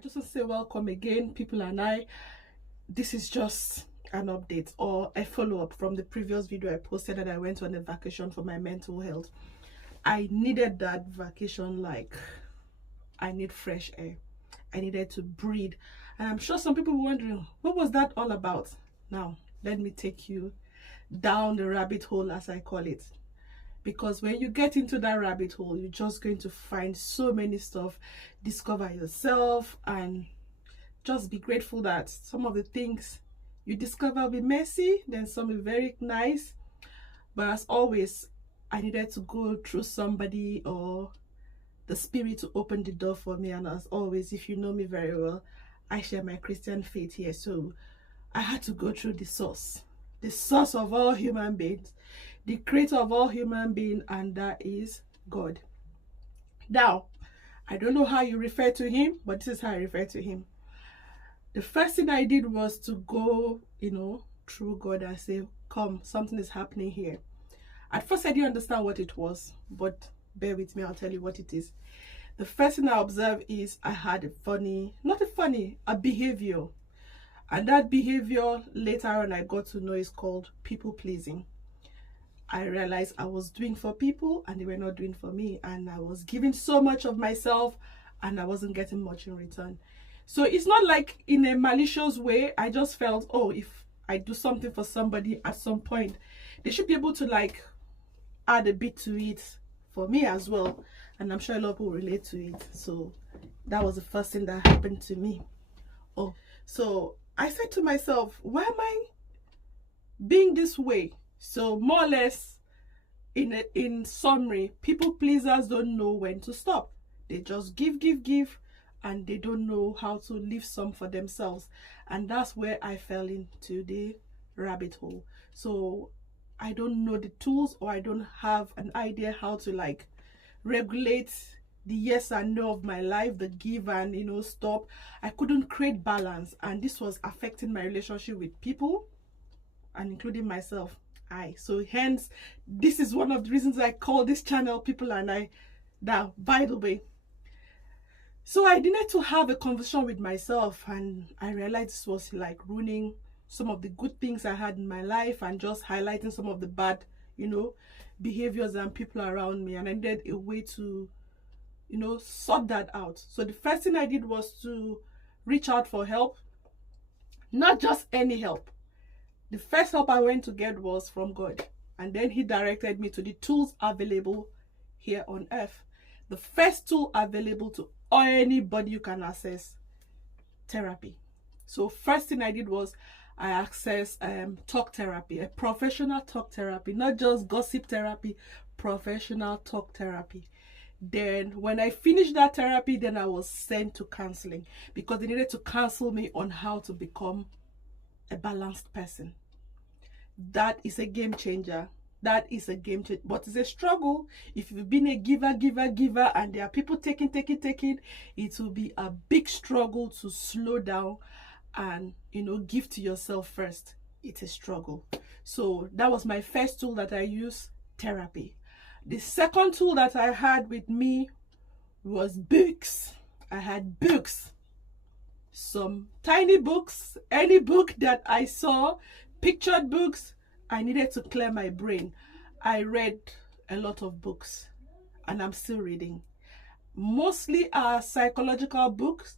just want to say welcome again, people, and this is just an update or a follow-up from the previous video I posted that I went on a vacation for my mental health. I needed that vacation, like I need fresh air. I needed to breathe. And I'm sure some people were wondering, what was that all about? Now, let me take you down the rabbit hole, as I call it. Because when you get into that rabbit hole, you're just going to find so many stuff, discover yourself, and just be grateful that some of the things you discover will be messy, then some will be very nice. But as always, I needed to go through somebody or the spirit to open the door for me. And as always, if you know me very well, I share my Christian faith here. So I had to go through the source of all human beings, the creator of all human beings, and that is God. Now, I don't know how you refer to him, but this is how I refer to him. The first thing I did was to go, through God and say, come, something is happening here. At first, I didn't understand what it was, but bear with me, I'll tell you what it is. The first thing I observed is I had a behavior. And that behavior, later on, I got to know is called people pleasing. I realized I was doing for people and they were not doing for me. And I was giving so much of myself and I wasn't getting much in return. So it's not like in a malicious way. I just felt, oh, if I do something for somebody at some point, they should be able to like add a bit to it for me as well. And I'm sure a lot of people relate to it. So that was the first thing that happened to me. Oh, so I said to myself, why am I being this way? So more or less, in summary, people pleasers don't know when to stop. They just give, and they don't know how to leave some for themselves. And that's where I fell into the rabbit hole. So I don't know the tools, or I don't have an idea how to like regulate the yes and no of my life, the give and stop. I couldn't create balance, and this was affecting my relationship with people and including myself. So hence, this is one of the reasons I call this channel People and I. Now, by the way, so I needed to have a conversation with myself, and I realized this was like ruining some of the good things I had in my life and just highlighting some of the bad, behaviors and people around me. And I needed a way to, sort that out. So the first thing I did was to reach out for help, not just any help. The first help I went to get was from God. And then he directed me to the tools available here on earth. The first tool available to anybody you can access, therapy. So first thing I did was I accessed talk therapy, a professional talk therapy, not just gossip therapy, professional talk therapy. Then when I finished that therapy, then I was sent to counseling, because they needed to counsel me on how to become a balanced person. That is a game changer. That is a game changer, but it's a struggle. If you've been a giver, and there are people taking, it will be a big struggle to slow down and give to yourself first. It's a struggle. So that was my first tool that I used, therapy. The second tool that I had with me was books. I had books, some tiny books, any book that I saw, pictured books. I needed to clear my brain. I read a lot of books, and I'm still reading. Mostly are psychological books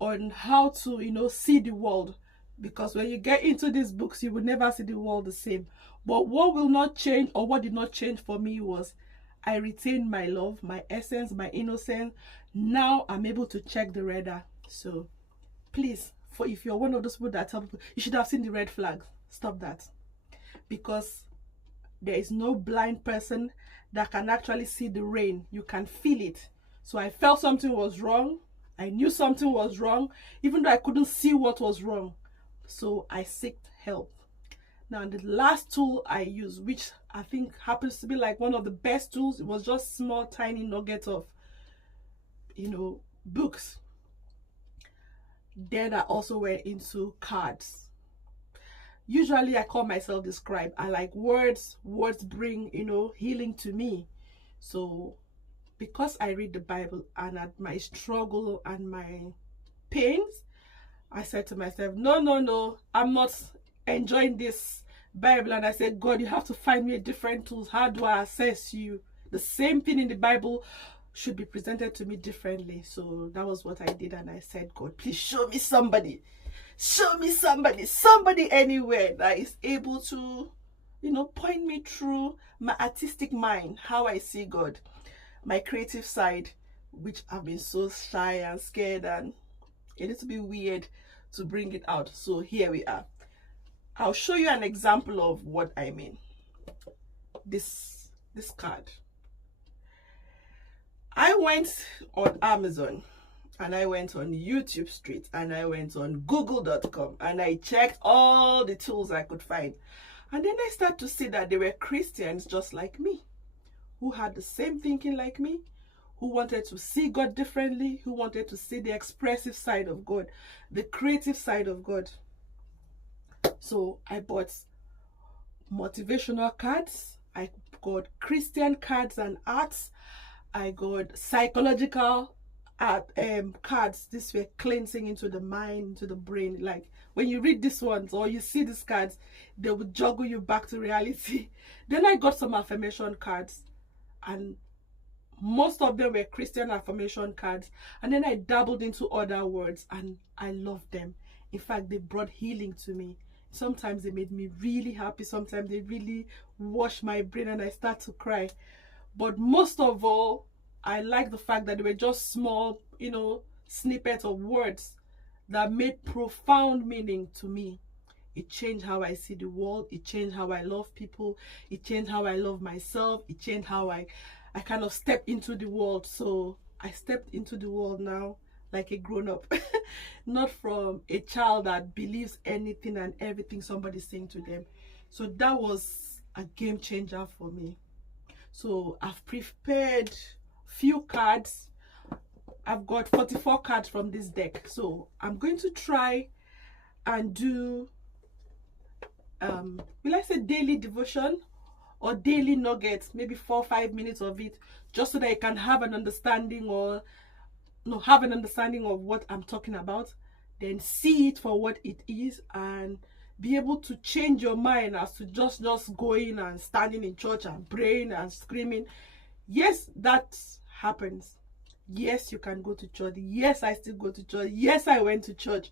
on how to, see the world. Because when you get into these books, you will never see the world the same. But what will not change, or what did not change for me, was I retained my love, my essence, my innocence. Now I'm able to check the radar. So please, if you're one of those people that tell people you should have seen the red flag, stop that. Because there is no blind person that can actually see the rain. You can feel it. So I felt something was wrong. I knew something was wrong, even though I couldn't see what was wrong. So I sought help. Now, the last tool I used, which I think happens to be like one of the best tools, it was just small, tiny nugget of, books. Then I also went into cards. Usually I call myself the scribe. I like words. Words bring, healing to me. So because I read the Bible, and at my struggle and my pains, I said to myself, no, no, no, I'm not enjoying this Bible. And I said, God, you have to find me a different tools. How do I assess you? The same thing in the Bible should be presented to me differently. So that was what I did. And I said, God, please show me somebody. Show me somebody anywhere that is able to, point me through my artistic mind, how I see God, my creative side, which I've been so shy and scared and a little bit weird to bring it out. So here we are. I'll show you an example of what I mean. This card. I went on Amazon, and I went on YouTube Street, and I went on google.com, and I checked all the tools I could find. And then I started to see that they were Christians just like me, who had the same thinking like me, who wanted to see God differently, who wanted to see the expressive side of God, the creative side of God. So I bought motivational cards, I got Christian cards and arts, I got psychological art cards. This were cleansing into the mind, into the brain. Like when you read these ones or you see these cards, they would juggle you back to reality. Then I got some affirmation cards, and most of them were Christian affirmation cards. And then I dabbled into other words, and I loved them. In fact, they brought healing to me. Sometimes they made me really happy. Sometimes they really washed my brain and I start to cry. But most of all, I like the fact that they were just small, snippets of words that made profound meaning to me. It changed how I see the world. It changed how I love people. It changed how I love myself. It changed how I kind of stepped into the world. So I stepped into the world now like a grown-up, not from a child that believes anything and everything somebody's saying to them. So that was a game changer for me. So I've prepared few cards. I've got 44 cards from this deck. So I'm going to try and do, will I say daily devotion or daily nuggets, maybe 4 or 5 minutes of it, just so that I can have an understanding of what I'm talking about, then see it for what it is, and be able to change your mind as to just going and standing in church and praying and screaming. Yes, that happens. Yes, you can go to church. Yes, I still go to church. Yes, I went to church.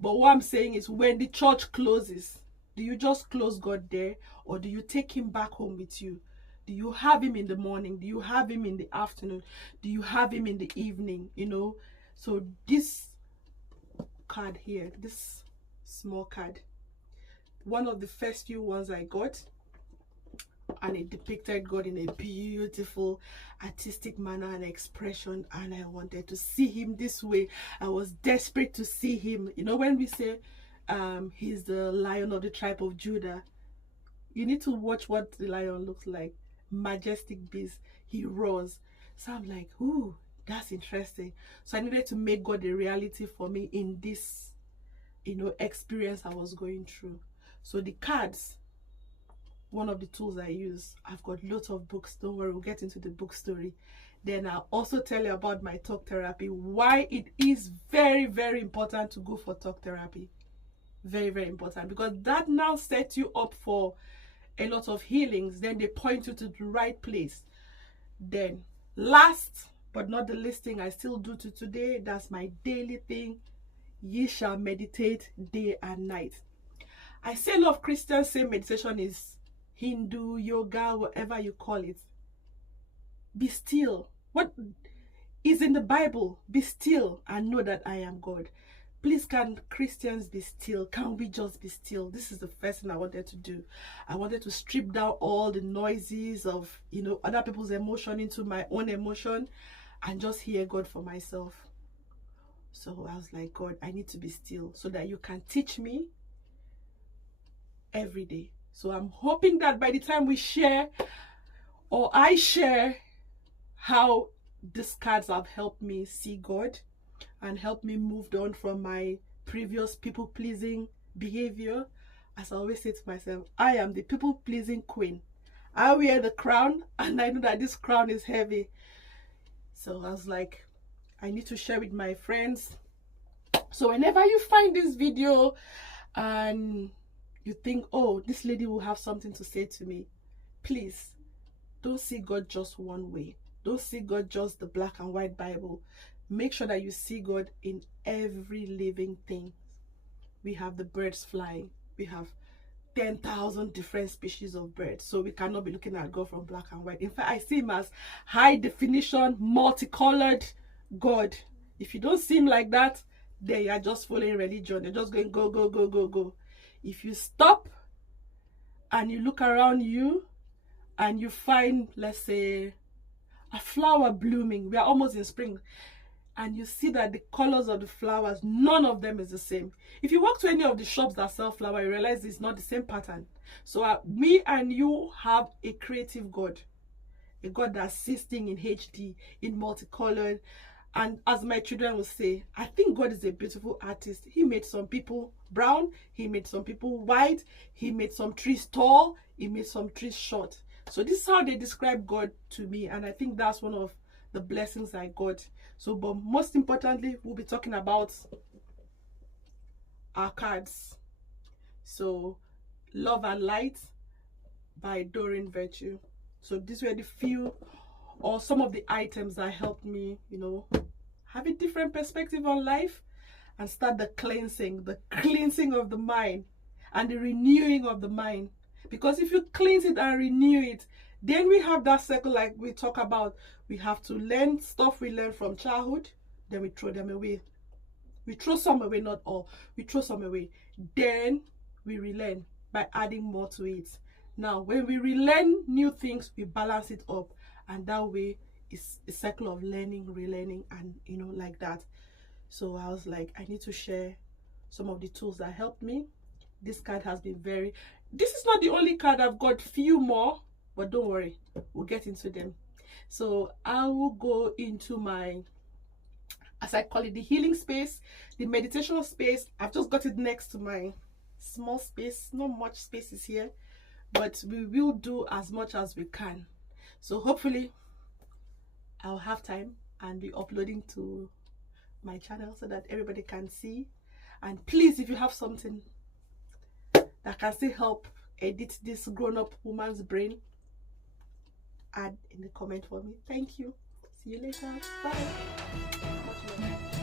But what I'm saying is, when the church closes, do you just close God there, or do you take him back home with you? Do you have him in the morning? Do you have him in the afternoon? Do you have him in the evening? So this card here, this small card, one of the first few ones I got, and it depicted God in a beautiful artistic manner and expression, and I wanted to see him this way. I was desperate to see him. When we say he's the Lion of the tribe of Judah, you need to watch what the lion looks like. Majestic beast, he roars. So I'm like, ooh, that's interesting. So I needed to make God a reality for me in this experience I was going through. So the cards, one of the tools I use. I've got lots of books. Don't worry, we'll get into the book story. Then I'll also tell you about my talk therapy, why it is very, very important to go for talk therapy. Very, very important, because that now sets you up for a lot of healings. Then they point you to the right place. Then last but not the least thing I still do to today, that's my daily thing. Ye shall meditate day and night. I say a lot of Christians say meditation is Hindu, yoga, whatever you call it. Be still. What is in the Bible? Be still and know that I am God. Please, can Christians be still? Can we just be still? This is the first thing I wanted to do. I wanted to strip down all the noises of, other people's emotion into my own emotion and just hear God for myself. So I was like, God, I need to be still so that you can teach me every day. So I'm hoping that by the time we share, or I share how these cards have helped me see God and helped me move on from my previous people-pleasing behavior. As I always say to myself, I am the people-pleasing queen. I wear the crown, and I know that this crown is heavy. So I was like, I need to share with my friends So whenever you find this video and you think, oh, this lady will have something to say to me, please don't see God just one way. Don't see God just the black and white Bible. Make sure that you see God in every living thing. We have the birds flying. We have 10,000 different species of birds. So we cannot be looking at God from black and white. In fact, I see him as high definition, multicolored God. If you don't see him like that, then you are just following religion. They're just going go, go, go, go, go. If you stop and you look around you and you find, let's say, a flower blooming, we are almost in spring, and you see that the colors of the flowers, none of them is the same. If you walk to any of the shops that sell flower, you realize it's not the same pattern. So me and you have a creative God, a God that sees things in HD, in multicolored. And as my children will say, I think God is a beautiful artist. He made some people brown, he made some people white, he made some trees tall, he made some trees short. So this is how they describe God to me, and I think that's one of the blessings I got. So, but most importantly, we'll be talking about our cards. So, Love and Light by Doreen Virtue. So these were the few or some of the items that helped me, you know, have a different perspective on life and start the cleansing of the mind and the renewing of the mind. Because if you cleanse it and renew it, then we have that circle like we talk about. We have to learn stuff we learned from childhood, then we throw them away. We throw some away, not all. We throw some away. Then we relearn by adding more to it. Now, when we relearn new things, we balance it up. And that way, it's a cycle of learning, relearning, and, you know, like that. So I was like, I need to share some of the tools that helped me. This card has been this is not the only card. I've got few more, but don't worry, we'll get into them. So I will go into my, as I call it, the healing space, the meditation space. I've just got it next to my small space. Not much space is here, but we will do as much as we can. So hopefully I'll have time and be uploading to my channel so that everybody can see. And please, if you have something that can still help edit this grown-up woman's brain, add in the comment for me. Thank you. See you later. Bye. Much love.